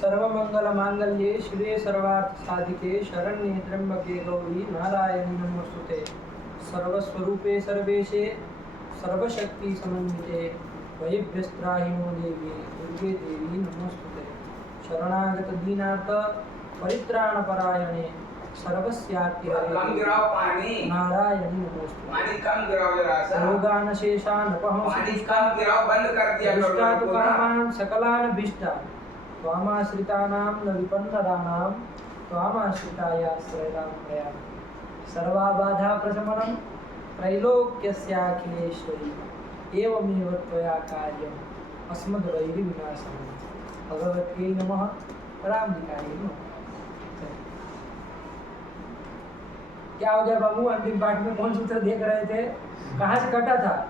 सर्वमंगल मांगल्ये शिवे सर्वार्थ साधिके शरण्ये त्र्यंबके गौरी नारायणी नमोस्तुते सर्वस्वरूपे सर्वेशे सर्वशक्ति समन्विते वैभ्यस्त्राहिनो देवी दुर्गे देवी नमोस्तुते शरणागत दीनार्थ परित्राण परायणे सर्वस्यार्ति हरे नारायणी नमोस्तुते पानी कम गिराओ जरा सा रोगान शेषान पानी कम गिराओ बंद कर दिया करो दुष्टातु कामान सकलान भिष्टा त्वामाश्रितानां न विपन्नराणां त्वामाश्रितायाश्रयणां प्रयामि सर्वाबाधा प्रशमनं त्रैलोक्यस्याखिलेश्वरी एवमेव त्वया कार्यम् अस्मद्वैरिविनाशनं भगवत्यै नमः रामलिंगाय नमः। क्या हो गया बाबू? अंतिम पाठ में कौन सूत्र देख रहे थे? कहाँ से कटा था?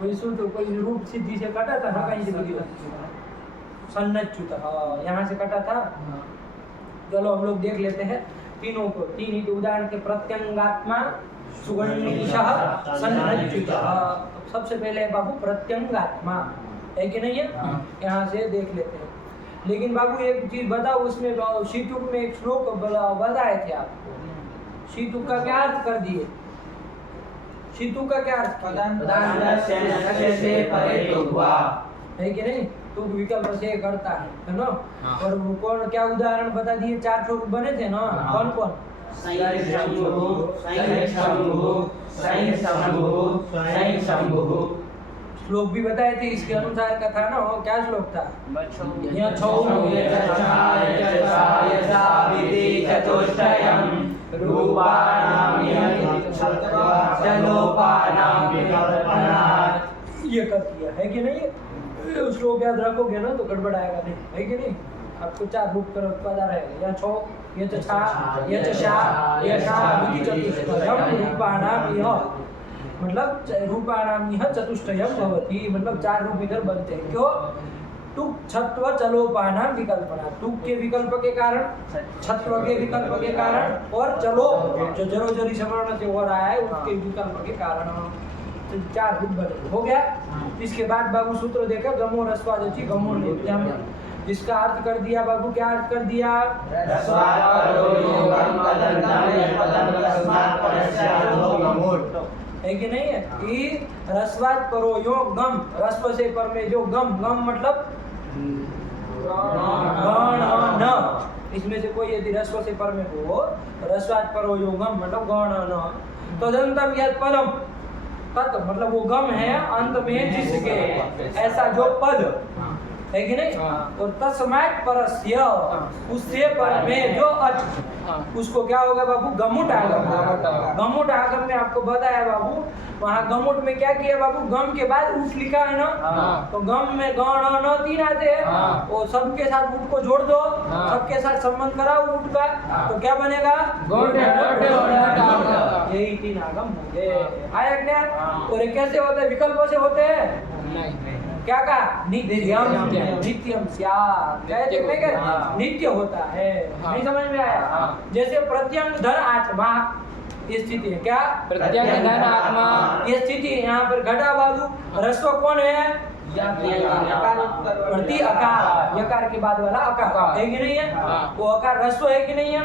कोई सूत्र कोई रूप सिद्धि से कटा था ना? कहीं से सन्नच्युत, हाँ यहाँ से कटा था। चलो हम लोग देख लेते हैं तीनों को, तीन ही उदाहरण के प्रत्यंगात्मा सुगण्यशः सन्नच्युत। सबसे पहले बाबू प्रत्यंगात्मा है कि नहीं है? यहाँ से देख लेते हैं। लेकिन बाबू एक चीज बताओ, उसमें शीतुक में एक श्लोक बताए थे आपको, शीतुक का क्या अर्थ कर दिए? शीतुक का क्या अर्थ है कि नहीं? तुक विकल्प से करता है ना? और वो कौन क्या उदाहरण बता दिए? चार स्वरूप बने थे ना? कौन कौन? श्लोक भी बताए थे इसके अनुसार का था ना? वो क्या श्लोक था? ये कर दिया है कि नहीं? श्लोक याद रखोगे ना तो गड़बड़ आएगा नहीं, है कि नहीं? आपको चार रूप कर पता रहेगा। या छो ये चछा ये चशा ये शा इति चतुष्टयम रूपाणाम यह, मतलब रूपाणाम यह चतुष्टयम भवति, मतलब चार रूप इधर बनते हैं। क्यों? तुक छत्व चलोपानाम विकल्पना, तुक के विकल्प के कारण, छत्व के विकल्प के कारण, और चलो जो जरो जरी सवर्ण से हो रहा है उसके विकल्प के कारण चार रूप बने। हो गया? इसके बाद बाबू सूत्र देखा, गमो रस्वादचि गमो नित्यम, जिसका अर्थ कर दिया बाबू। क्या अर्थ कर दिया? है कि नहीं है? कि रस्वाद परो यो गम, रस्व से पर में जो गम, गम मतलब गण न, इसमें से कोई यदि रस्व से पर में हो, रस्वाद परो यो गम मतलब गण न। तदंतम यद पदम, तत् मतलब वो गम है अंत में जिसके, ऐसा जो पद है कि नहीं? और तस्मात् परस्य, उससे पर में जो अच, उसको क्या होगा बाबू? गमुट आगम। गमुट आगम में आपको बताया बाबू, वहाँ गमुट में क्या किया बाबू? गम के बाद उठ लिखा है ना? तो गम में गण न तीन आते हैं, वो सबके साथ उठ को जोड़ दो, सबके साथ संबंध कराओ उठ का, तो क्या बनेगा? यही तीन आगम होंगे। आया क्या? और कैसे होते हैं? विकल्पों से होते हैं। क्या कहा? नित्यम नित्यम स्यात्, नित्य होता है। नहीं समझ में आया? जैसे प्रत्यंग धन आत्मा, ये स्थिति है। क्या? प्रत्यंग धन आत्मा, ये स्थिति है। यहाँ पर घटा बाजू रस्व कौन है? प्रति अकार, यकार के बाद वाला अकार है कि नहीं है? वो अकार रस्व है कि नहीं है?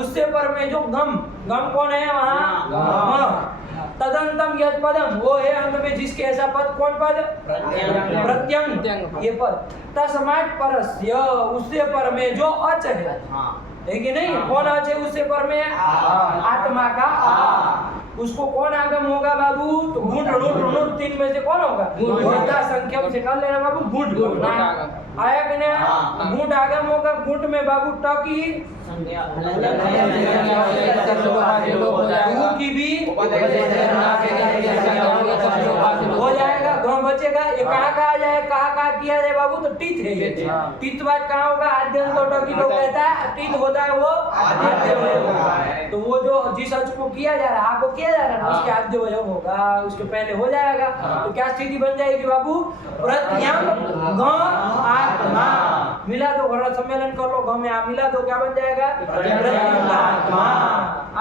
उससे पर में जो गम, गम कौन है वहाँ? तदंतम यद पदम, वो है अंत में जिसके ऐसा पद। कौन पद? प्रत्यंग, ये पद। तस्मात् परस्य, उससे पर में जो अच है कि नहीं? कौन अच है उससे पर में? आत्मा का आ। उसको कौन आगम होगा बाबू? तो घुट ऋण तीन में से कौन होगा? घुटा संख्या से कर लेना बाबू, घुट आया कि नहीं? घुट आगम होगा। घुट में बाबू ट की भी हो जाएगा, गम बचेगा। ये कहाँ कहा जाए, कहाँ किया जाए बाबू? तो टीत है ये। टीत बात कहाँ होगा? आद्यंत तो टकी लोग कहता है टीत होता है वो आद्यंत। तो वो जो जिस अंश को किया जा रहा है, आपको किया जा रहा है, उसके आद्य वजह होगा, उसके पहले हो जाएगा। तो क्या स्थिति बन जाएगी बाबू? प्रत्यंग ग आत्मा, मिला दो, वर्ण सम्मेलन कर लो, ग में आप मिला दो, क्या बन जाएगा? प्रत्यंग आत्मा।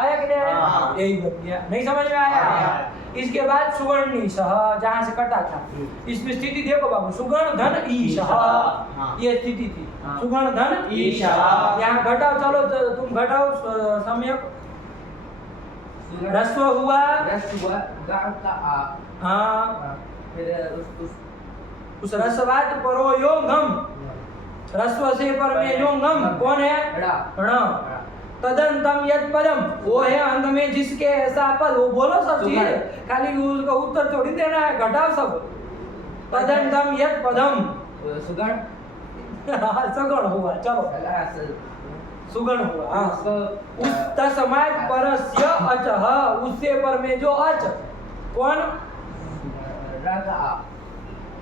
आया कि नहीं आया? यही बन गया। नहीं समझ में आया? इसके बाद सुगर्णीश जहाँ से कटा था इसमें स्थिति देखो बाबू सुगण धन ईश ये स्थिति थी सुगण धन ईश यहाँ घटाओ चलो तो तुम घटाओ सम्यक रस्व हुआ हाँ फिर उस रसवाद परो यो गम रस्व से पर में यो गम कौन है ण तदंतम यद पदम वो है अंत में जिसके ऐसा पद वो बोलो सब चीज खाली उसका उत्तर थोड़ी देना है घटाओ सब तदंतम यद पदम सुगण सगुण हुआ चलो सुगण हुआ हाँ उस तस्मात् परस्य अचः उससे पर में जो अच कौन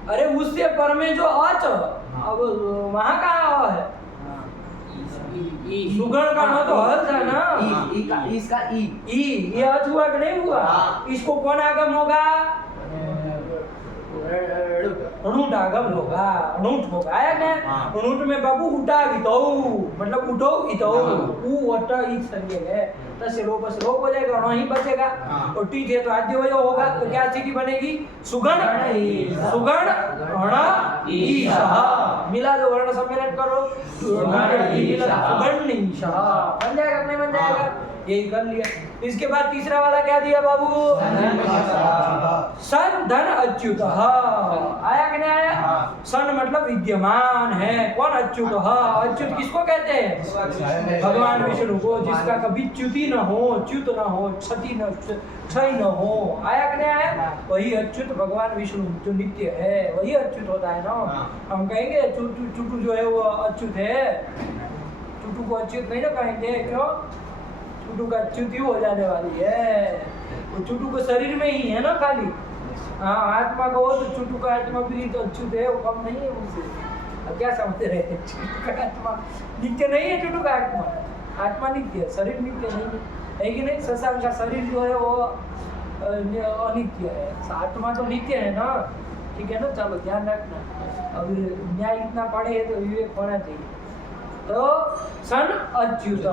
अरे उससे पर में जो अच अब वहाँ कहाँ है सुगण का न तो हल था ना इसका ई ये अच हुआ कि नहीं हुआ इसको कौन आगम होगा अणुट आगम होगा अणुट होगा है ना अणुट में बाबू उठा इतो मतलब उठो इतो उ वट एक संज्ञक है तस्य लोप से लोप हो जाएगा अण ही बचेगा और टी है तो आद्य वय होगा तो क्या स्थिति बनेगी सुगण सुगण अण ईश मिला दो वर्ण सम्मेलन करो सुगण ईश बन जाएगा अपने बन जाएगा यही कर लिया इसके बाद तीसरा वाला क्या दिया बाबू सन धन अच्युत आया कि नहीं आया सन मतलब विद्यमान है कौन अच्युत अच्युत किसको कहते हैं भगवान विष्णु को जिसका कभी च्युति न हो च्युत न हो क्षति न क्षय न हो आया कि नहीं आया वही अच्युत भगवान विष्णु जो नित्य है वही अच्युत होता है ना हम कहेंगे चुटू जो है वो अच्युत है चुटू को अच्युत नहीं ना कहेंगे क्यों चुटू का च्युति हो जाने वाली है वो चुटू को शरीर में ही है ना खाली हाँ आत्मा को तो चुटू का आत्मा भी तो अच्युत है वो कम नहीं है उनसे अब क्या समझते रहते चुटू का आत्मा नित्य नहीं है चुटू का आत्मा नित्य है शरीर नित्य नहीं है कि नहीं शशांक का शरीर जो है वो अनित्य है आत्मा तो नित्य है ना ठीक है ना चलो ध्यान रखना अब न्याय इतना पढ़े है तो विवेक होना चाहिए तो सन अच्युत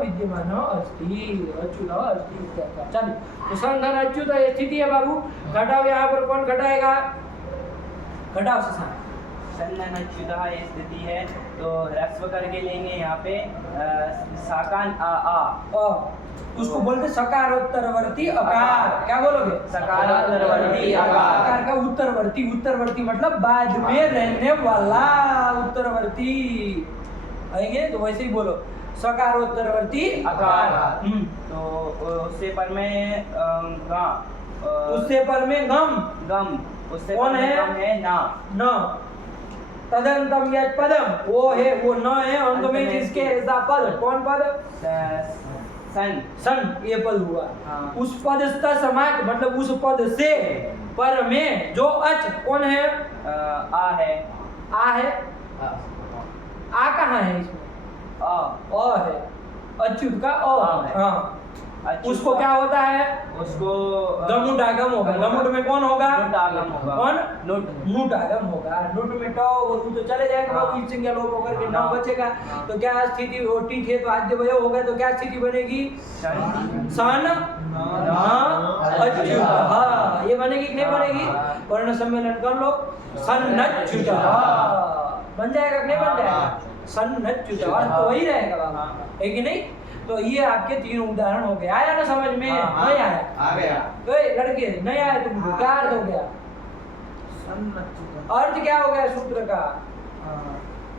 विद्यमान अस्ति अच्युत अस्ति चलिए तो सन धन अच्युत स्थिति है बाबू घटाओ यहाँ पर कौन घटाएगा घटाओ से सन धन अच्युत ये स्थिति है तो ह्रस्व करके लेंगे यहाँ पे साकान आ उसको बोलते सकारोत्तरवर्ती अकार क्या बोलोगे सकारोत्तरवर्ती अकार का उत्तरवर्ती उत्तरवर्ती मतलब बाद में रहने वाला उत्तरवर्ती आएंगे तो वैसे ही बोलो सकारोत्तरवर्ती अकार तो उससे पर में गा उससे पर में गम गम उससे कौन है गम है ना न तदंतम यद पदम वो है वो न है अंत में जिसके ऐसा पद कौन पद सन सन ये पद हुआ हाँ। उस पद समाज मतलब उस पद से पर में जो अच कौन है आ है आ कहाँ है इसमें अ है अच्युत का अ है। हाँ अच्युत उसको क्या होता है उसको गमुट आगम होगा गमुट में कौन होगा नुट आगम होगा कौन नुट नुट आगम होगा नुट में टो और उ तो चले जाएगा बाबू इस संज्ञा लोप होकर के न बचेगा तो क्या स्थिति ओटी थे तो आद्य वय होगा तो क्या स्थिति बनेगी सन अच्युत हाँ ये बनेगी कि नहीं बनेगी वर्ण सम्मेलन कर लो सन्नच्युत बन जाएगा कि नहीं बन जाएगा सन्नच्युत अर्थ तो वही रहेगा बाबा है कि नहीं तो ये आपके तीन उदाहरण हो गए आया ना समझ में नहीं आया आ गया तो लड़के नहीं आया तुमको क्या अर्थ हो गया अर्थ क्या हो गया सूत्र का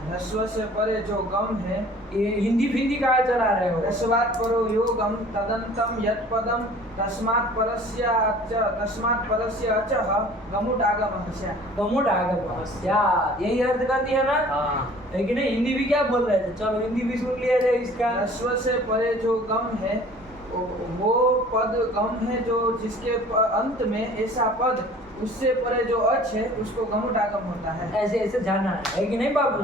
ह्रस्व से परे जो गम है ये हिंदी फिंदी का चला रहे हो ह्रस्वात् परो यो गम तदंतम यत् पदम तस्मात् परस्य अचः गमुट आगमस्य गमुट आगमस्य यही अर्थ कर दिया ना है कि नहीं हिंदी भी क्या बोल रहे थे चलो हिंदी भी सुन लिया जाए इसका ह्रस्व से परे जो गम है वो पद गम है जो जिसके अंत में ऐसा पद उससे परे जो अच है उसको गमुट आगम होता है ऐसे ऐसे जानना है कि नहीं बाबू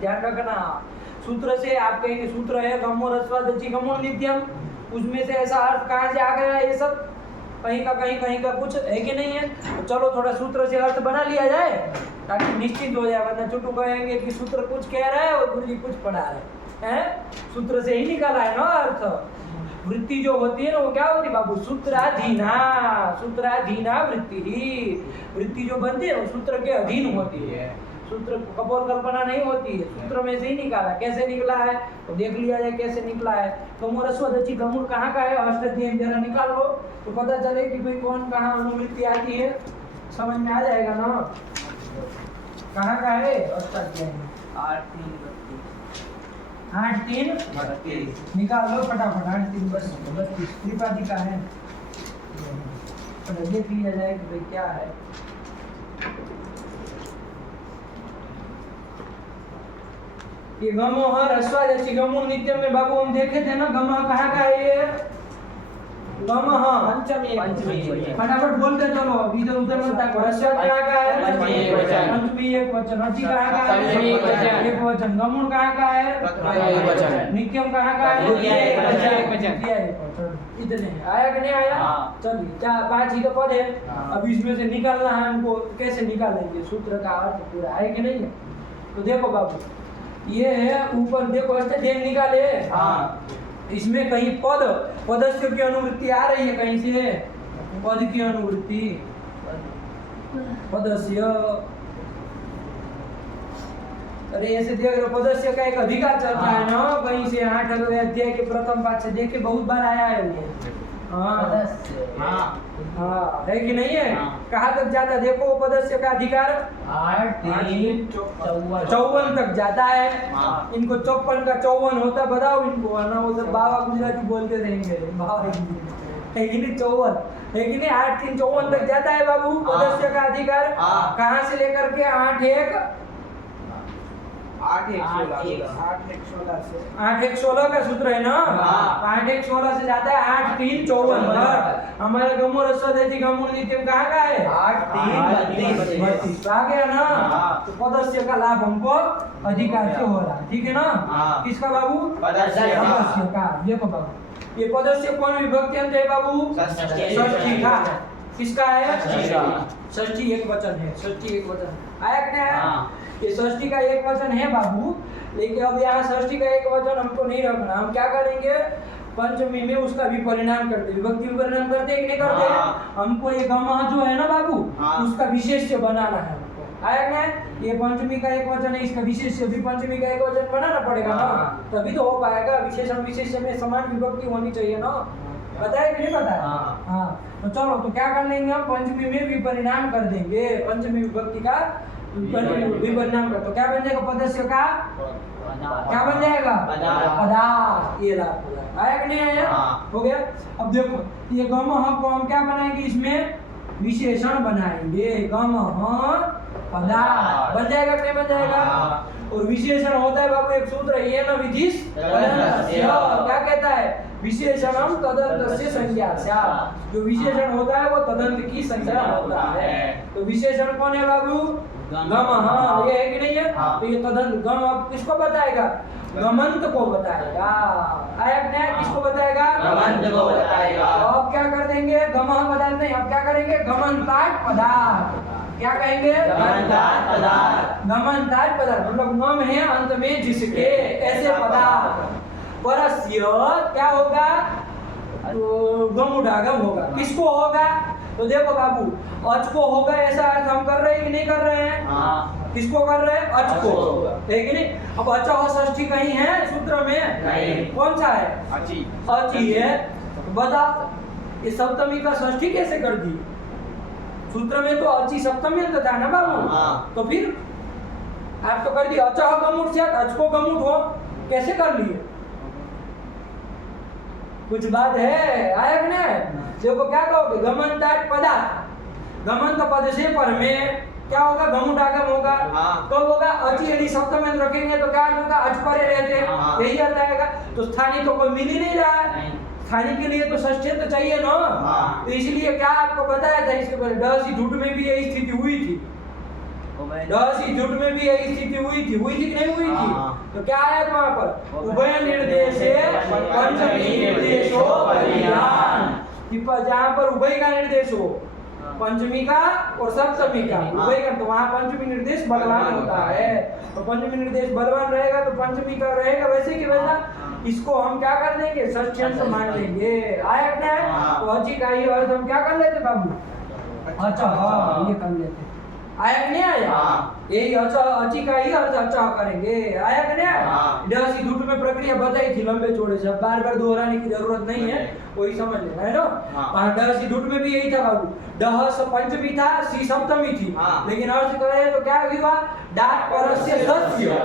ध्यान रखना सूत्र से आप कहेंगे सूत्र है गमो रस्वादची गमो नित्यम उसमें से ऐसा अर्थ कहाँ से आ गया ये सब कहीं का कुछ है कि नहीं है तो चलो थोड़ा सूत्र से अर्थ बना लिया जाए ताकि निश्चित हो जाए वरना चुटू कहेंगे कि सूत्र कुछ कह रहा है और गुरु जी कुछ पढ़ा रहे हैं सूत्र से ही निकाला है ना अर्थ वृत्ति जो होती है ना वो क्या होती है बाबू? सूत्राधीना, सूत्राधीना वृत्ति ही। वृत्ति जो बनती है वो सूत्र के अधीन होती है, सूत्र कपोल कल्पना नहीं होती है, सूत्र में से ही निकाला। कैसे निकला है तो देख लिया जाए कैसे निकला है। तो मोरस्वदची गमुड़ कहाँ का है? अष्टाध्यायी जरा निकाल लो तो पता चले कि भाई कौन कहाँ अनुवृत्ति आती है, समझ में आ जाएगा ना कहाँ का है अष्टाध्यायी। 8-3-32 निकाल लो फटाफट। 8-3-32 त्रिपादी का है, देख लिया जाए कि भाई क्या है। ये गमो ह्रस्व जैसी गमुड़ नित्यम में बाबू हम देखे थे ना, गम कहाँ का है ये? गम पंचमी फटाफट बोलते चलो, इधर उधर मत ताको। ह्रस्व कहाँ का है? पंचमी एक वचन। रचि कहाँ का है? पंचमी एक वचन। गमुड़ कहाँ का है? एक वचन। नित्यम कहाँ का है? द्वितीय एक वचन। द्वितीय एक वचन। इतने आया कि नहीं आया? हाँ। चलिए 5 ही तो पद है, अब इसमें से निकालना है हमको। कैसे निकालेंगे? सूत्र का अर्थ पूरा है कि नहीं है? तो देखो बाबू, ये है ऊपर देखो अष्टाध्यायी निकाले। हाँ। इसमें कहीं पद, पदस्य की अनुवृत्ति आ रही है कहीं से, पद की अनुवृत्ति, पदस्य। अरे ऐसे देख रहे पदस्य का एक अधिकार चल रहा है ना कहीं से। 8वें अध्याय के प्रथम पाठ से देख के बहुत बार आया है ये। हाँ हाँ, है कि नहीं है? कहाँ तक जाता देखो पदस्य का अधिकार? 54 तक जाता है। इनको 54 का 54 होता बताओ इनको, वरना वो सब बाबा गुजराती बोलते रहेंगे। बाबा है कि नहीं? 54 है कि नहीं? 8-3-54 तक जाता है बाबू पदस्य का अधिकार। कहाँ से लेकर के 8-1-16 का सूत्र है ना। 8-1-16 से जाता है 8-3-54। हमारे गमुड़ ह्रस्वदची गमुड़ नित्यम कहाँ का है? 8-3-32 आ गया ना। तो पदस्य का लाभ हमको अधिकार से हो रहा है, ठीक है ना? किसका बाबू? पदस्य का। देखो बाबू, ये पदस्य कौन विभक्ति अंत है बाबू? षष्ठी का। किसका है? षष्ठी एक वचन है। षष्ठी एक वचन आया कि नहीं आया? ये षष्ठी का एक वचन है बाबू, लेकिन अब यहाँ षष्ठी का एक वचन हमको नहीं रखना। हम क्या करेंगे? पंचमी में उसका भी परिणाम करते, विभक्ति भी परिणाम करते हैं कि नहीं करते? हमको ये गमः जो है ना बाबू, उसका विशेष्य बनाना है हमको। आया कि नहीं? ये पंचमी का एक वचन है, इसका विशेष्य भी पंचमी का एक वचन बनाना पड़ेगा ना, तभी तो हो पाएगा। विशेषण विशेष्य में समान विभक्ति होनी चाहिए ना। पता है कि नहीं पता है? हाँ। तो चलो तो क्या कर लेंगे हम? पंचमी में भी परिणाम कर देंगे। पंचमी विभक्ति का विपरिणाम कर, तो क्या बन जाएगा? पदस्य का क्या बन जाएगा? पदार्थ। ये लाभ हो गया। आया कि नहीं आया? हो गया। अब देखो ये गमः को हम क्या बनाएंगे? इसमें विशेषण बनाएंगे। गमः पदार्थ बन जाएगा कि नहीं बन जाएगा? और विशेषण होता है बाबू एक सूत्र, ये न विधिस क्या कहता है? विशेषणम तदन्तस्य संज्ञा। जो विशेषण होता है वो तदंत की संज्ञा होता है। तो विशेषण कौन है बाबू? गमः। ये है कि नहीं है? तो ये तदंत गम अब किसको बताएगा? गमंत को बताएगा। आया कि नहीं? किसको बताएगा? गमंत को बताएगा। अब क्या कर देंगे? गमः बदल नहीं, अब क्या करेंगे? गमंतात् पदार्थ। क्या कहेंगे? गमंतात् पदार्थ। गमंतात् पदार्थ मतलब गम है अंत में जिसके, ऐसे पदार्थ। परस्य क्या होगा? तो गमुडागम होगा। किसको होगा? तो देखो बाबू, अच को होगा ऐसा अर्थ हम कर रहे हैं कि नहीं कर रहे हैं? किसको कर रहे हैं? अच को, है कि नहीं? अब अच और षष्ठी कहीं है सूत्र में? नहीं। कौन सा है? अची है। बता ये सप्तमी का षष्ठी कैसे कर दी? सूत्र में तो अची सप्तमी अंत था ना बाबू। तो फिर आप तो कर दिए अच गमुट से अच को गमुट हो, कैसे कर लिए? कुछ बात है। आया कि नहीं? देखो क्या कहोगे? गमंतात् पदार्थ। गमंत पद से पर में क्या होगा? गमुडागम होगा। कब होगा? अचि यदि सप्तम में रखेंगे तो क्या होगा? अच परे रहते, यही अर्थ आएगा। तो स्थानीय तो कोई मिल ही नहीं रहा है। स्थानीय के लिए तो षष्ठी तो चाहिए ना। तो इसलिए क्या आपको बताया था इसके पहले? ढ झूठ में भी यही स्थिति हुई थी। झूठ में भी यही स्थिति हुई थी कि नहीं हुई थी? तो क्या आया था वहां पर? उभय निर्देशे पंचमी निर्देशो बलियान। जहाँ पर उभय का निर्देश हो, पंचमी का और सप्तमी का, उभय का, तो वहाँ पंचमी निर्देश बलवान होता है। तो पंचमी निर्देश बलवान रहेगा तो पंचमी का रहेगा वैसे कि वैसा। इसको हम क्या कर देंगे, षष्ठी अंश मान लेंगे। आया कि नहीं? हाँ। तो अची का ये अर्थ हम क्या कर लेते बाबू, अच्छा हाँ ये कर लेते। आया कि नहीं आया? हाँ। यही अच्छा अची का ही अर्थ अच्छा करेंगे। आया कि नहीं आया? हाँ। डसी धुट में प्रक्रिया बताई थी लंबे चौड़े से, बार बार दोहराने की जरूरत नहीं है, वही समझ लेना है ना। हाँ। डसी धुट में भी यही था बाबू, डह पंचमी था, सी सप्तमी थी। हाँ। लेकिन अर्थ करे तो क्या हुआ, डाक परस्य सत्य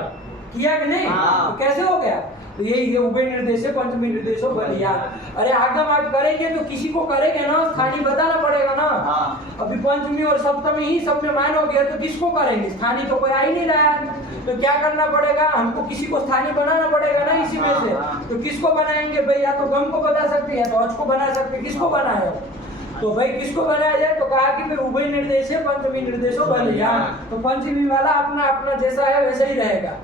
किया कि नहीं? हाँ। तो कैसे हो गया? तो यही है उभय निर्देश पंचमी निर्देशो बलिया। अरे आगम आप करेंगे तो किसी को करेंगे ना, स्थानीय बताना पड़ेगा ना। हाँ। अभी पंचमी और सप्तमी ही सब में मानोगे तो किसको करेंगे, स्थानीय तो कोई आ ही नहीं रहा है। तो क्या करना पड़ेगा, हमको किसी को स्थानीय बनाना पड़ेगा ना इसी में से। तो किसको बनाएंगे भाई, या तो गम को बना सकते हैं, तो अच को बना सकते हैं, किसको बनाए? तो भाई किसको बनाया जाए, तो कहा कि भाई उभय निर्देश पंचमी निर्देशो बलिया। तो पंचमी वाला अपना अपना जैसा है वैसा ही रहेगा,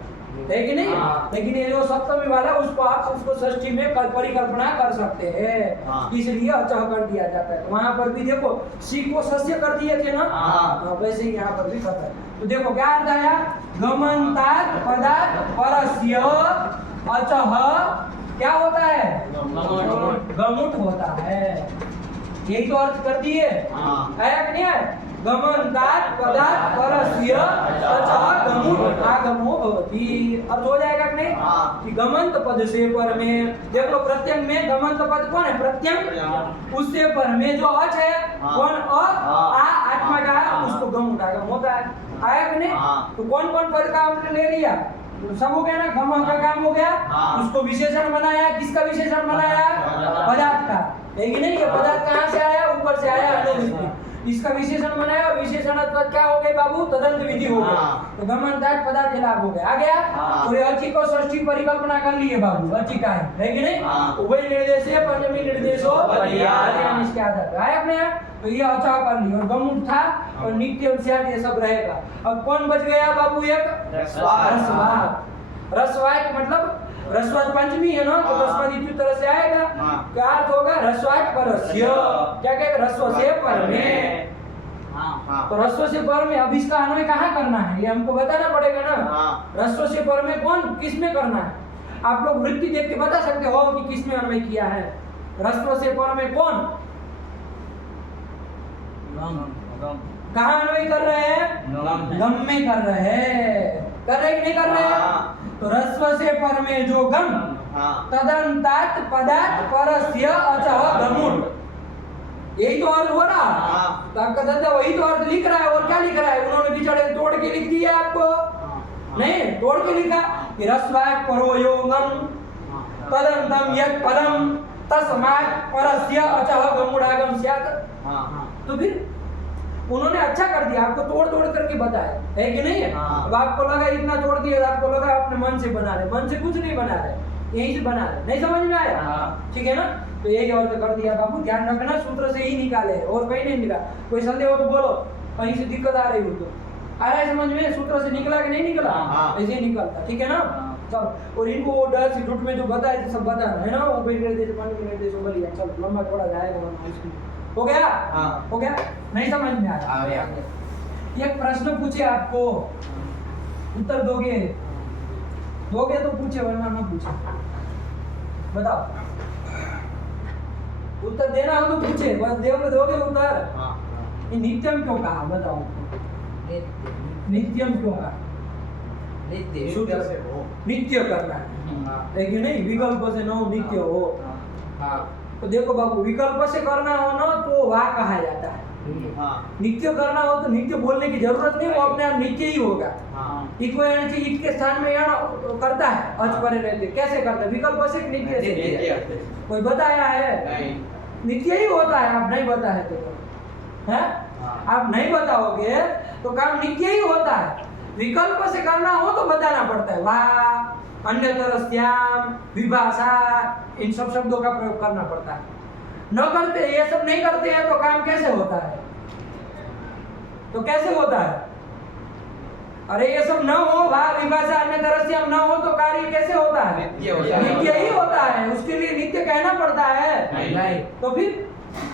है कि नहीं? हाँ। लेकिन ये जो सप्तमी वाला उसको आप उसको षष्ठी में परिकल्पना कर सकते हैं। हाँ। इसलिए अच्छा कर दिया जाता है। तो वहां पर भी देखो सी को सस्य कर दिए थे ना, हाँ। वैसे ही यहाँ पर भी करता है। तो देखो क्या अर्थ आया, गमन्तात् पदात् परस्य अचः क्या होता है, गमुट होता है। यही तो अर्थ कर दिए। हाँ। आया कि नहीं आया? गमन्तात् पदात् परस्य अचः गमुट आगमो भवति। अर्थ हो जाएगा कि नहीं? हाँ। कि गमंत पद से पर में, देख लो प्रत्यंग में गमंत पद कौन है, प्रत्यंग। उससे पर में जो अच है हाँ। कौन, हाँ। आ आत्मा का, हाँ। उसको गमुट आगम होता है। आया कि नहीं? हाँ। तो कौन कौन पद का हमने ले लिया, तो सब हो गया ना, गम का काम हो गया। हाँ। उसको विशेषण बनाया, किसका विशेषण बनाया, पदार्थ का। लेकिन नहीं, ये पदार्थ कहाँ से आया, ऊपर से आया अनुवृत्ति। इसका विशेषण बनाया और विशेषण क्या हो गए बाबू, तदंत विधि हो गई। हाँ। तो गमनतात् पदार्थ लाभ हो गया, आ गया। हाँ। और अची को षष्ठी परिकल्पना कर लिए बाबू, अची का है कि नहीं? हाँ। उभय निर्देश पंचमी निर्देशो बलिया। इसके आधार पर आया अपने। तो ये अच्छा कर लिया, और गमुट था और नित्य ये सब रहेगा। अब कौन बच गया बाबू, एक रसवाद। रसवाद मतलब रसवाद पंचमी है ना, तो हाँ। रसवाद इसी तरह से आएगा। हाँ। क्या अर्थ होगा, रसवाद परस्य, क्या कहेगा, रस्व से पर में। हाँ। तो रस्व से पर में, अब इसका अन्वय कहाँ करना है ये हमको बताना पड़ेगा ना। हाँ। रस्व से पर में कौन किस में करना है, आप लोग वृत्ति देख के बता सकते हो कि किस में अन्वय किया है। रस्व से पर में कौन, कहाँ अन्वय कर रहे हैं, गम में कर रहे हैं, कर रहे कि नहीं कर रहे हैं? हाँ। तो रस्व से पर में जो गम, हाँ। तदंतात् पदात् परस्य अचः गमुट, यही तो अर्थ हुआ ना। हाँ। तो आपका दादा वही तो अर्थ लिख रहा है, और क्या लिख रहा है, उन्होंने बिचारे तोड़ के लिख दिया आपको। नहीं, तोड़ के लिखा कि रस्वात् परो योगम तदंतम यत् पदम तस्मात् परस्य अचः गमुडागम स्यात्। हाँ। तो फिर उन्होंने अच्छा कर दिया, आपको तोड़ तोड़ करके बताया, है कि नहीं है? हाँ। अब आपको लगा इतना तोड़ दिया, आपको लगा अपने मन से बना रहे, मन से कुछ नहीं बना रहे, यहीं से बना रहे। नहीं समझ में आया? हाँ। ठीक है ना? तो यही अर्थ कर दिया बाबू, ध्यान रखना, सूत्र से ही निकाले और कहीं नहीं निकाला। कोई संदेह हो तो बोलो, कहीं से दिक्कत आ रही हो तो। आ रहा है समझ में, सूत्र से निकला कि नहीं निकला? हाँ। ऐसे ही निकलता, ठीक है ना? चलो, और इनको वो डर से झूठ में जो बताए थे सब बताना है ना, वो भी निर्देश पंचमी निर्देश बलिया। चलो लंबा थोड़ा जाएगा वरना इसमें। हो गया? हाँ। हो गया? नहीं समझ में आ आ गया। एक प्रश्न पूछे आपको, उत्तर दोगे? दोगे तो पूछे, वरना ना पूछे। बताओ, उत्तर देना हो तो पूछे, बस दोगे उत्तर। हाँ। ये नित्यम क्यों कहा, बताओ। नित्यम क्यों कहा? नित्य से हो। नित्य करना है, लेकिन नहीं विकल्प से न नित्य हो। हाँ। तो देखो बाबू, विकल्प से करना हो ना तो वाह कहा जाता है। हाँ। नित्य करना हो तो नित्य बोलने की जरूरत नहीं, वो अपने आप नित्य ही होगा। हाँ। इको यानी कि इत के स्थान में यहाँ करता है, अच परे रहते। कैसे करता है, विकल्प से कि नित्य से? नित्य। कोई बताया है? नहीं। नित्य ही होता है, आप नहीं बताए तो है? हाँ। आप नहीं बताओगे तो काम नित्य ही होता है। विकल्प से करना हो तो बताना पड़ता है, वाह, अन्यतरस्याम, विभाषा, इन सब शब्दों का प्रयोग करना पड़ता है। न करते, ये सब नहीं करते हैं तो काम कैसे होता है? तो कैसे होता है? अरे ये सब न हो, वाह, विभाषा, अन्यतरस्याम न हो तो कार्य कैसे होता है? नित्य होता है। नित्य ही होता है, उसके लिए नित्य कहना पड़ता है। नहीं। तो फिर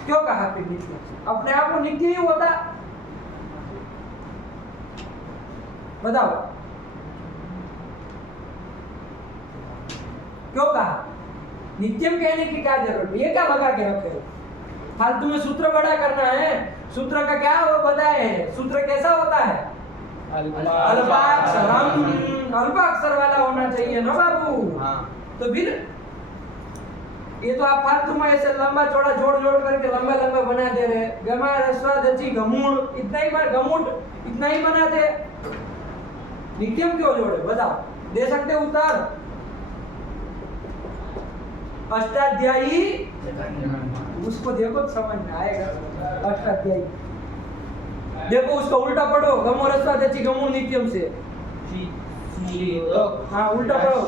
क्यों कहा फिर नित्य? अपने आप को नित्य ही होता। बताओ। क्यों कहा? नित्यम कहने की क्या जरूरत? ये क्या लगा के रखे हो? फालतू में सूत्र बड़ा करना है। सूत्र का क्या वो बताए हैं? सूत्र कैसा होता है? अल्पाक्षर वाला होना चाहिए ना बाबू। तो फिर ये तो आप फालतू में ऐसे लंबा चौड़ा जोड़ करके लंबा लंबा बना दे रहे। गमा रस्वा दची गमूड़, इतना ही बार गमूड़ इतना ही बना दे। नित्यम क्यों जोड़े बताओ? दे सकते उत्तर? अष्टाध्यायी उसको देखो समझ में आएगा। अष्टाध्यायी देखो उसका उल्टा पढ़ो। गमो रस्वा दची गमूड़ नित्यम से। हाँ उल्टा पढ़ो।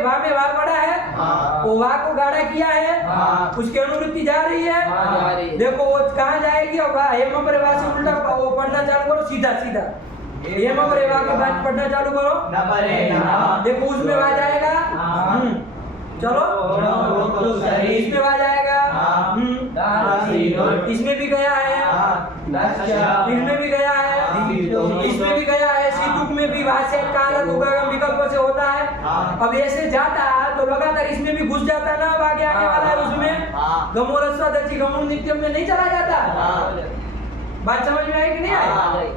वा में वा पड़ा है। वो वा को गाढ़ा किया है। उसकी अनुवृत्ति जा रही है। देखो वो कहाँ जाएगी? और वा हे मपरे वा से उल्टा वो पढ़ना चालू करो। सीधा सीधा हे मपरे वा के बाद पढ़ना चालू करो। देखो उसमें वा जाएगा। चलो इसमें आ जाएगा। इसमें भी गया है। इसमें भी गया है। इसमें भी गया है। सीतुक में भी भाष्य काला तुगम विकल्प से होता है। अब ऐसे जाता तो लगातार इसमें भी घुस जाता ना। अब आगे आने वाला है उसमें गमोरस्वा दची गमूढ़ नित्यम में नहीं चला जाता। बात समझ में आई कि नहीं आई?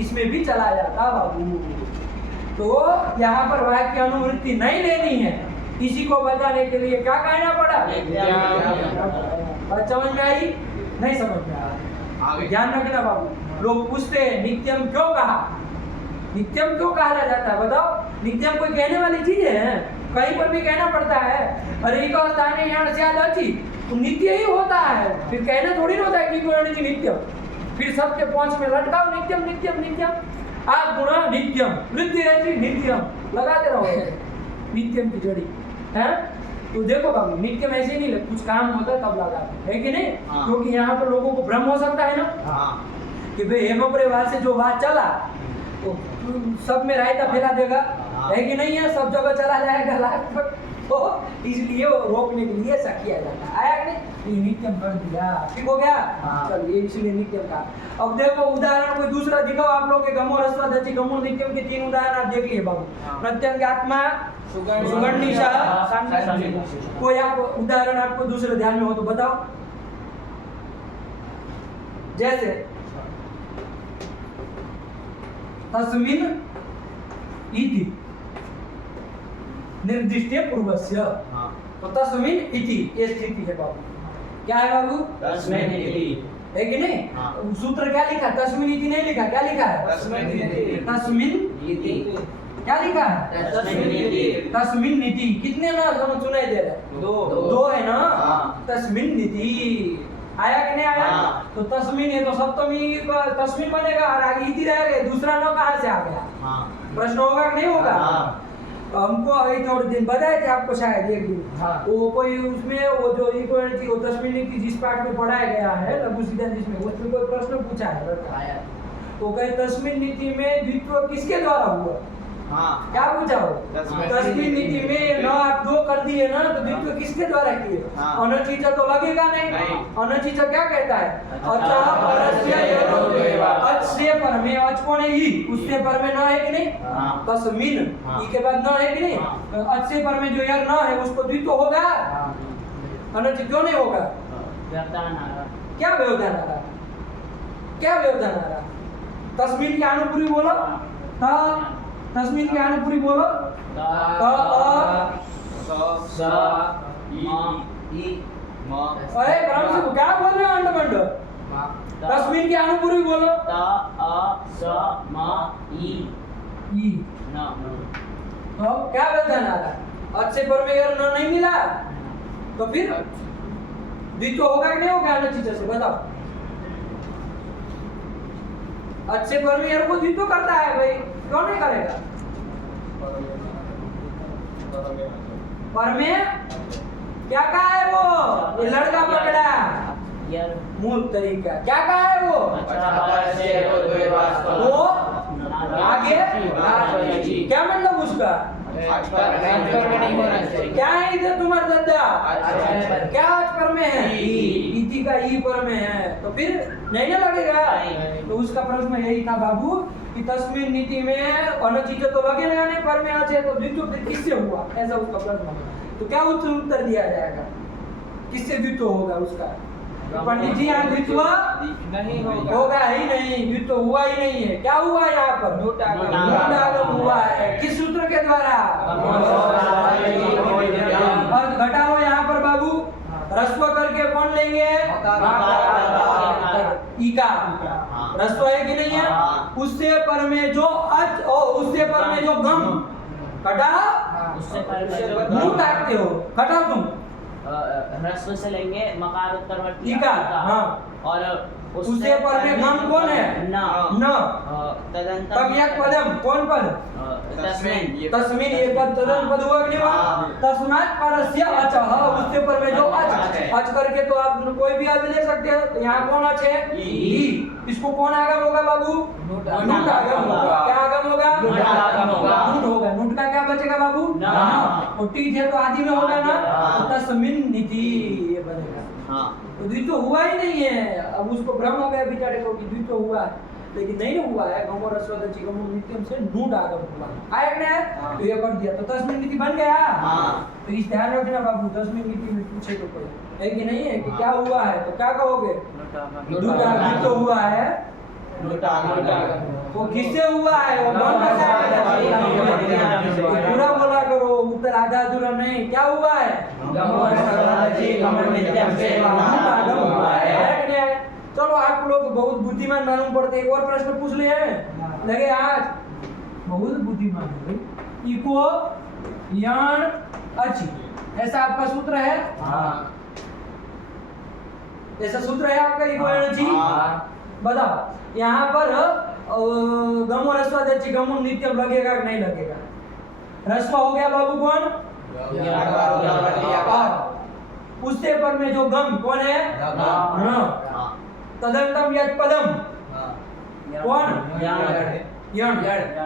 इसमें भी चला जाता बाबू। तो यहाँ पर वाक्य की अनुवृत्ति नहीं लेनी है। किसी को बताने के लिए क्या कहना पड़ा? बात समझ में आई? नहीं समझ में आया? ध्यान रखना बाबू। लोग पूछते हैं नित्यम क्यों कहा? नित्यम क्यों कहा जाता है बताओ? नित्यम कोई कहने वाली चीज है? कहीं पर भी कहना पड़ता है। अरे नित्य ही होता है। फिर कहना थोड़ी ना होता है कि नित्यम। फिर सबके पहुंच में लटकाओ नित्यम नित्यम नित्यम। आप गुणा नित्यम, वृद्धि रहती नित्यम, लगाते रहो नित्यम की जोड़ी है। तो देखो बाबू नित्यम ऐसे ही नहीं लगता। कुछ काम होता है तब लगाते है कि नहीं? क्योंकि यहाँ पर लोगों को भ्रम हो सकता है ना कि भाई हेमप्रवाह से जो बात चला तो सब में रायता फैला देगा है कि नहीं है? सब जगह चला जाएगा लास्ट तक। तो इसलिए रोकने के लिए ऐसा किया जाता है। आया कि नहीं? नित्यम कर दिया। ठीक हो गया? चलिए इसलिए नित्यम का। अब देखो उदाहरण कोई दूसरा दिखाओ आप लोग के गमो रस्वा दची गमूढ़ नित्यम के 3 उदाहरण आप देख लिए बाबू। प्रत्यंग आत्मा, सुगंधिशा, कोई आप उदाहरण आपको दूसरे ध्यान में हो तो बताओ। जैसे तस्मिन् इति निर्दिष्टे पूर्वस्य। तो तस्मिन् इति ये स्थिति है बाबू। क्या है बाबू? तस्मिन् इति है कि नहीं? सूत्र क्या लिखा? तस्मिन् इति नहीं लिखा। क्या लिखा है? तस्मिन् इति। क्या लिखा है? तस्मिन् इति। कितने ना सुनाई दे रहा है? दो है ना? तस्मिन् इति आया कि नहीं आया? तो तस्मिन है तो सप्तमी का तस्मिन बनेगा और आगे इति रहेगा। दूसरा न कहाँ से आ गया? प्रश्न होगा कि नहीं होगा? हमको अभी थोड़े दिन बताए थे आपको शायद एक दिन। वो कोई उसमें वो जो इक्वालिटी वो तस्मिन की जिस पार्ट में पढ़ाया गया है लघु सिद्धांत जिसमें उसमें कोई प्रश्न पूछा है तो कहीं तस्मिन नीति में द्वित्व किसके द्वारा हुआ? क्या पूछा हो? तस्मिन नीति में न आप 2 कर दिए ना तो द्वित्व किसके द्वारा किए? अनचिचा तो लगेगा नहीं। अनचिचा क्या कहता है? अतः परस्य अच्चे पर में अच कौन है? ही उससे पर में न है कि नहीं? तस्मिन ई के बाद न है कि नहीं? अच्छे पर में जो यार न है उसको द्वित्व होगा? अनचित क्यों नहीं होगा? क्या व्यवधान आ रहा? क्या व्यवधान आ रहा? तस्मिन की अनुपूरी बोलो। तस्मिन की अनुपूरी बोलो। अरे ब्रह्म से क्या बोल रहे हो? अंडमंड तस्मिन की अनुपूरी बोलो। क्या व्यवधान आ रहा? अच्छे पर में यार न नहीं मिला तो फिर द्वित्व होगा कि नहीं होगा? अनचित से बताओ। अच्छे पर में यार को द्वित्व करता है भाई, क्यों नहीं करेगा? पर में क्या कहा है वो? ये लड़का पकड़ा मूल तरीका। क्या कहा है वो? आगे क्या मतलब उसका? नहीं होना चाहिए। क्या है इधर तुम्हारा दद्दा? क्या आज पर में है? इति का ई पर में है, तो फिर नहीं ना लगेगा। तो उसका प्रश्न यही था बाबू कि तस्मिन नीति में अनचित तो लगेगा नहीं, पर में आज है तो द्वित्व फिर किससे हुआ, ऐसा उसका प्रश्न। तो क्या उत्तर दिया जाएगा, किससे द्वित्व होगा उसका? पंडित जी यहाँ द्वित्व नहीं होगा। होगा ही नहीं, द्वित्व हुआ ही नहीं है। क्या हुआ यहाँ पर? नोटागम हुआ है। किस सूत्र के द्वारा? और घटाओ यहाँ पर बाबू, रस्व करके कौन लेंगे? इका। रस्व है कि नहीं है? उससे पर में जो अच और उससे पर में जो गम घटा, उससे पर मुंह ताकते हो, घटाओ तुम ह्रस्व से लेंगे मकार उत्तरवर्ती इका, हाँ। और उससे पर में गम कौन है? न। तदंतर तब एक पदम कौन पद? तस्मिन तस्मिन ये पद तदन पद हुआ कि नहीं हुआ? तस्मात् परस्य अचः, उससे पर में जो अच करके तो आप कोई भी अच ले सकते हो। तो यहाँ कौन अच है? ई। इसको कौन आगम होगा बाबू? नूट आगम होगा। क्या आगम होगा? नूट आगम होगा। नूट होगा। नूट का क्या बचेगा बाबू? और टी थे तो आदि में होगा ना, तो तस्मिन नीति ये बनेगा। तो द्वित्व हुआ ही नहीं है। अब उसको भ्रम हो गया बेचारे को कि द्वित्व हुआ है, लेकिन नहीं हुआ है। गमो रस्व गमो नित्यम से नूट आगम हुआ आया कि नहीं? तो ये कर दिया, तो तस्मिन नीति बन गया। तो इस ध्यान रखना बाबू, तस्मिन नीति में पूछे तो कोई है कि नहीं है कि क्या हुआ है, तो क्या कहोगे? नूट आगम तो हुआ है। वो किससे हुआ है? वो कौन बताएगा? पूरा बोला करो, उत्तर आधा अधूरा नहीं। क्या हुआ है? चलो आप लोग बहुत बुद्धिमान मालूम पड़ते। एक और प्रश्न पूछ ले लगे आज, बहुत बुद्धिमान है भाई। इको यण अचि, ऐसा आपका सूत्र है? ऐसा सूत्र है आपका इको यण अचि? बताओ यहाँ पर गमो रस्व दच्ची गमो नित्यम लगेगा कि नहीं लगेगा? रस्व हो गया बाबू कौन? उससे पर में जो गम कौन है? तदंतम यत् पदम कौन? यण।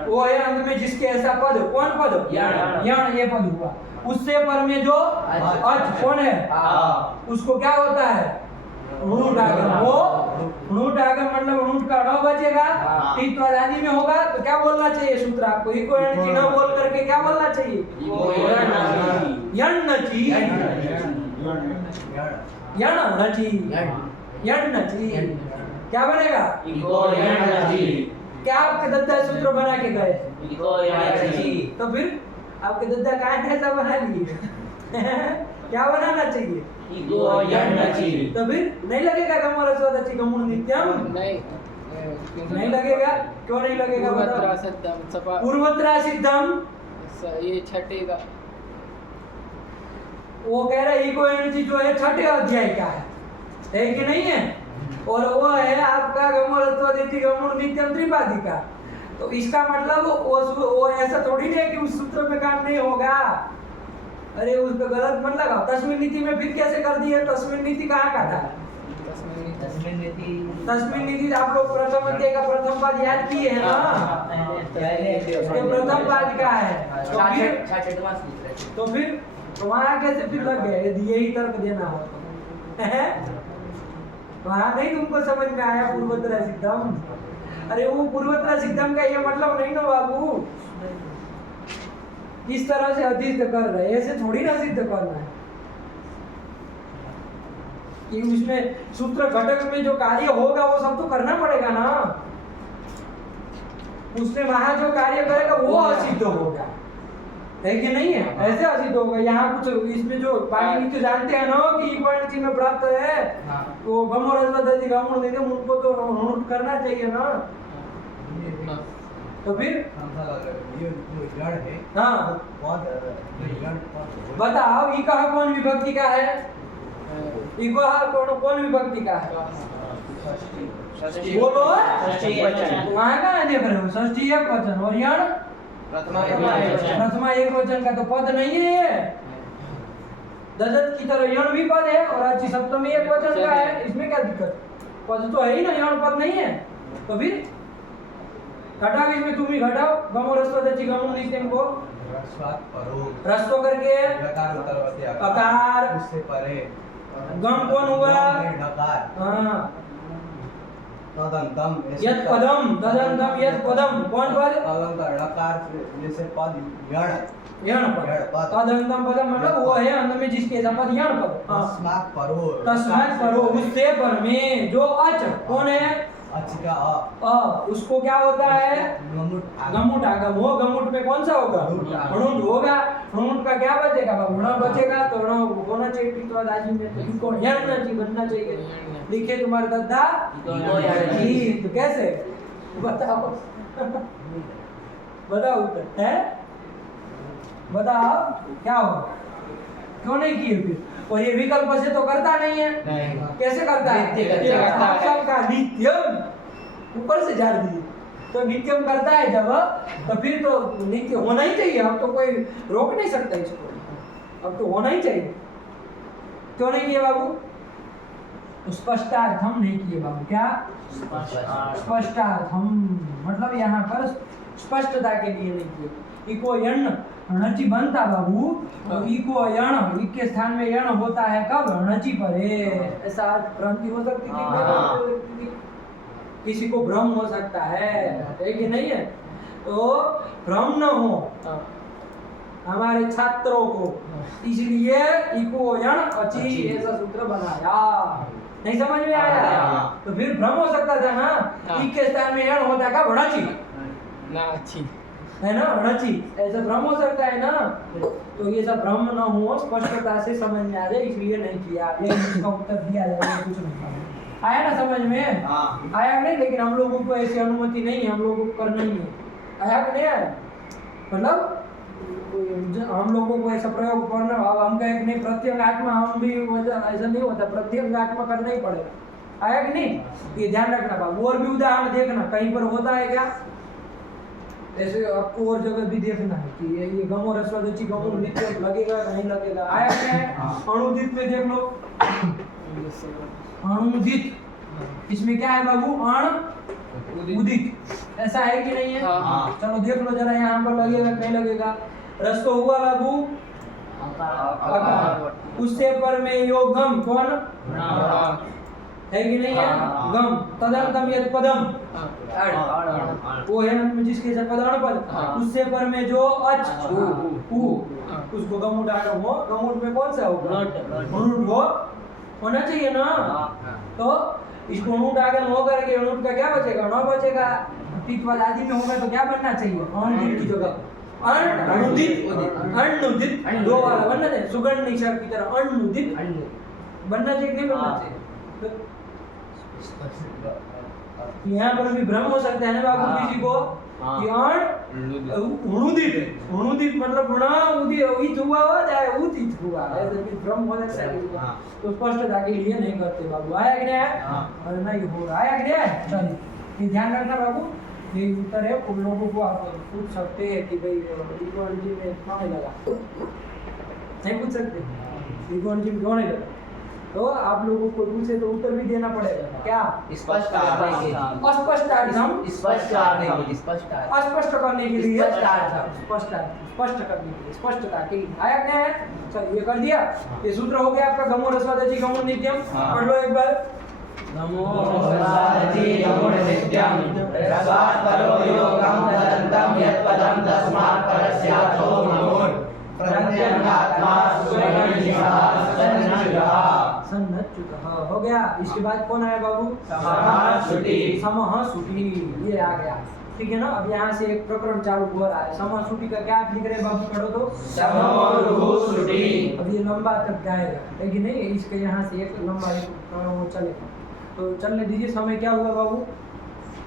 वो है अंत में जिसके ऐसा पद, कौन पद? यण। ये पद हुआ। उससे पर में जो अच कौन है? उसको क्या होता है? णुट आगम। वो णुट आगम मतलब णुट का ण बचेगा, टी तो आदि में होगा। तो क्या बोलना चाहिए सूत्र आपको? इको यण ची न बोल करके क्या बोलना चाहिए? यण नची, यण नची, यण नची। क्या बनेगा? क्या आपके दद्दा सूत्र बना के गए? तो फिर आपके दद्दा कहाँ कैसा बना लिए? क्या बनाना चाहिए? तो फिर नहीं लगेगा गमो रस्व दच्ची गमो नित्यम? नहीं लगेगा। क्यों नहीं लगेगा बताओ? पूर्वत्रा सिद्धम ये छठेगा। वो कह रहा है इको एनर्जी जो है छठे अध्याय का है कि नहीं है? और वो है आपका गमो रस्व दच्ची गमो नित्यम त्रिपादी का। तो इसका मतलब वो ऐसा थोड़ी नहीं है कि उस सूत्र में काम नहीं होगा। अरे उसको गलत मत लगाओ। तस्मिन नीति में फिर कैसे कर दिए? तस्मिन नीति कहाँ का था? तस्मिन नीति आप लोग प्रथम अध्याय का प्रथम पाद याद किए हैं ना? ये प्रथम पाद का है। तो फिर वहाँ कैसे फिर लग गए? यदि यही तर्क देना हो तो वहाँ नहीं तुमको समझ में आया पूर्वोत्तर सिद्धम? अरे वो पूर्वोत्तर सिद्धम का ये मतलब नहीं ना बाबू। इस तरह से असिद्ध कर रहे हैं, ऐसे थोड़ी ना सिद्ध करना है कि उसमें सूत्र घटक में जो कार्य होगा वो सब तो करना पड़ेगा ना। उसने वहां जो कार्य करेगा वो असिद्ध होगा, है कि नहीं है? ऐसे असिद्ध होगा। यहाँ कुछ इसमें जो पानी तो जानते हैं ना कि इक्वालिटी में प्राप्त है, तो गमो रस्व दच्ची गमो नित्यम उनको तो नोट करना चाहिए ना। तो फिर हाँ बताओ, इका कौन विभक्ति का है? इको कौन विभक्ति का है? बोलो। वहाँ का है देख रहे हो, षष्ठी एक वचन और यण प्रथमा एक वचन का तो पद नहीं है ये। दजत की तरह यण भी पद है और अच्छी सप्तमी एक वचन का है। इसमें क्या दिक्कत? पद तो है ही ना, यण पद नहीं है। तो फिर घटाओ इसमें, तुम ही घटाओ गमो रस्वदची गमो नित्यम को। रस्वात परो रस्व करके लकार उत्तरवर्ती अकार, उससे परे गम कौन हुआ? गम में ढकार हाँ, तदंतम यद पदम, तदंतम यद पदम, कौन पद? तदंतर ढकार जैसे पद यण यण पद। तदंतम पदम मतलब वो है अंत में जिसके ऐसा पद यण पद। हाँ। तस्मात् परो तस्मात् परो, उससे पर में जो अच कौन है? अच का उसको क्या होता है? गमुट गमुट आगम हो। गमुट में कौन सा होगा? हणुट होगा। हणुट का क्या बचेगा? ण बचेगा तो ण होना चाहिए पित्वा दाजी में, तो इनको यण नहीं बनना चाहिए। लिखे तुम्हारे दादा जी, तो कैसे बताओ? बताओ उत्तर है, बताओ क्या होगा? क्यों नहीं किए फिर? और ये विकल्प से तो करता नहीं है। कैसे करता है? नित्यम का नित्यम ऊपर से झाड़ दिए तो नित्यम करता है जब, तो फिर तो नित्य होना ही चाहिए। अब तो कोई रोक नहीं सकता इसको, अब तो होना ही चाहिए। क्यों नहीं किए बाबू? स्पष्टार्थम नहीं किए बाबू। क्या? स्पष्टार्थम मतलब यहाँ पर स्पष्टता के लिए नहीं किए। इको यण णची बनता बाबू, तो इको यण, इक के स्थान में यण होता है कब? णची परे। ऐसा भ्रांति हो सकती थी, किसी को भ्रम हो सकता है कि नहीं है? तो भ्रम न हो हमारे छात्रों को, इसलिए इको यण अची ऐसा सूत्र बनाया। नहीं समझ में आया? तो फिर भ्रम हो सकता था ना, इक के स्थान में यण होता है कब? णची है ना, णची, ऐसा भ्रम हो सकता है ना। तो ये सब भ्रम न हो, स्पष्टता से समझ में आ जाए, इसलिए नहीं किया। ये इसका उत्तर दिया जाएगा, कुछ नहीं। आया ना समझ में? आया नहीं? लेकिन हम लोगों को ऐसी अनुमति नहीं है, हम लोगों को करना ही है। आया कि नहीं आया? मतलब हम लोगों को ऐसा प्रयोग करना, अब हम कहें नहीं प्रत्यंगात्मा, हम भी ऐसा नहीं होता, प्रत्यंगात्मा करना ही पड़ेगा। आया कि नहीं? ये ध्यान रखना बाबू। और भी उदाहरण देखना, कहीं पर होता है क्या ऐसे, आपको और जगह भी देखना है कि ये गमो रस्वदची गमो नित्य लगेगा नहीं लगेगा। आया क्या है? अणुदित में देख लो, अणुदित, इसमें क्या है बाबू? अण उदित, ऐसा है कि नहीं है? चलो देख लो जरा, यहाँ पर लगेगा नहीं लगेगा? रस्व हुआ बाबू अकार, उससे पर में योग गम कौन है कि नहीं है? गम। तदंतम यद पदम, वो है जिसके से पद अण पद, उससे पर में जो अच उसको गमुट आगम हो। गमुट में कौन सा होगा? णुट हो, होना चाहिए ना। तो इसको णुट आगम हो करके णुट का क्या बचेगा? ण बचेगा। पित्वा आदि में होगा तो क्या बनना चाहिए? अणुदित की जगह अणुदित, अणुदित दो वाला बनना चाहिए, सुगंध निशार की तरह अणुदित बनना चाहिए, नहीं बनना चाहिए? यहाँ पर भी भ्रम हो सकता है ना बाबू किसी को कि उणुदित मतलब उदित हुआ हो चाहे उदित हुआ, ऐसे भी भ्रम हो सकता है। तो स्पष्टता के लिए नहीं करते बाबू। आया कि नहीं आया? और नहीं हो रहा। आया कि नहीं आया? चलिए ये ध्यान रखना बाबू, ये उत्तर है। उन लोगों को आप पूछ सकते हैं कि भाई इकोनॉमी में क्यों नहीं लगा, नहीं पूछ सकते इकोनॉमी में क्यों नहीं लगा, तो आप लोगों को पूछे तो उत्तर भी देना पड़ेगा। क्या? स्पष्ट अस्पष्ट करने के लिए, स्पष्ट करने के लिए, स्पष्टता के लिए। आया क्या है? चलिए ये कर दिया। ये सूत्र हो गया आपका गमो रस्वदची गमो नित्यम। पढ़ लो एक बार। नमो रस्वदची गमो नित्यम रस्वात् परो योगम तदंतम यत् पदम तस्मात् परस्यातो नमोर प्रत्यंगात्मा सन्नच्युतः हो गया। इसके बाद कौन आया बाबू? समः सुटी, ये आ गया। ठीक है ना? अब यहाँ से एक प्रकरण चालू हो रहा है। समः सुटी का क्या लिख रहे हैं बाबू? पढ़ो तो। अब ये लंबा तक जाएगा, लेकिन नहीं इसके यहाँ से एक लंबा एक वो चलेगा, तो चलने दीजिए। समय क्या हुआ बाबू?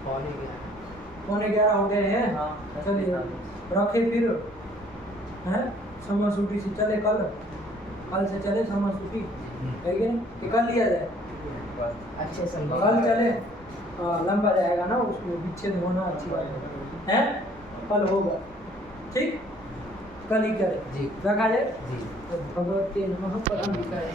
11:15 हो गए हैं। चलिए रखे फिर है। समः सुटी से चले, कल से चले समः सुटी, है कि नहीं? कल लिया जाए अच्छे से, कल चले। लंबा जाएगा ना, उसको विच्छेद होना अच्छी बात है। कल होगा, ठीक? कल ही करें, रखा जाए। भगवते नमः परम विकाय।